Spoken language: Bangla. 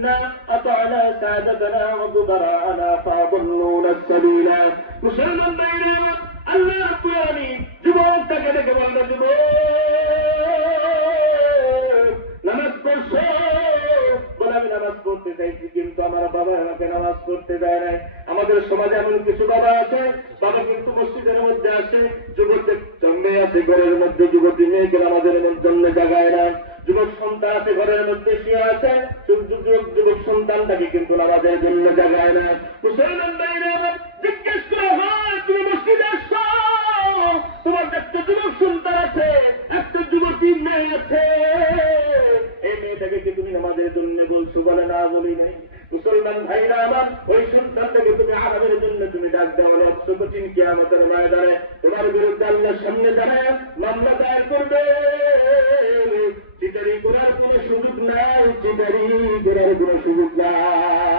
إنا أطعنا سادتنا وكبراءنا فأضلونا السبيل মুসলমান ভাইরা আল্লাহ রাব্বুল আলামিন যুবকটাকে ডেকে বলল যুবক নামাজ পড়ছো বলে আমি নামাজ পড়তে চাইছি কিন্তু আমার বাবা আমাকে নামাজ পড়তে দেয় নাই আমাদের সমাজে এমন কিছু বাবা আছে বাবা কিন্তু মসজিদের মধ্যে আসে যুবকদের জন্মে আছে ঘরের মধ্যে যুবতী মেয়েকে আমাদের জন্য জাগায় না যুবক সন্তান আছে ঘরের মধ্যে শুয়ে আছে যুবক সন্তানটাকে কিন্তু আমাদের জন্য জাগায় না মুসলমান ভাইরা জিজ্ঞেস করা হয় তুমি মসজিদে আসছো তোমার একটা যুবক সন্তান আছে একটা যুবতী মেয়ে আছে এই মেয়েটাকে কি তুমি আমাদের জন্য বলছো বলে না বলি নাই মুসলমান ভাইরা আমার ওই সন্তানটাকে তুমি আরামের জন্য তুমি ডাক দেওয়া অবশ্য কঠিন কিয়ামতের ময়দানে তোমার বিরুদ্ধে আল্লাহর সামনে দাঁড়ায় মামলা দায়ের করবে চিটারি করার কোনো সুযোগ নাই চিটারি করার কোনো সুযোগ নাই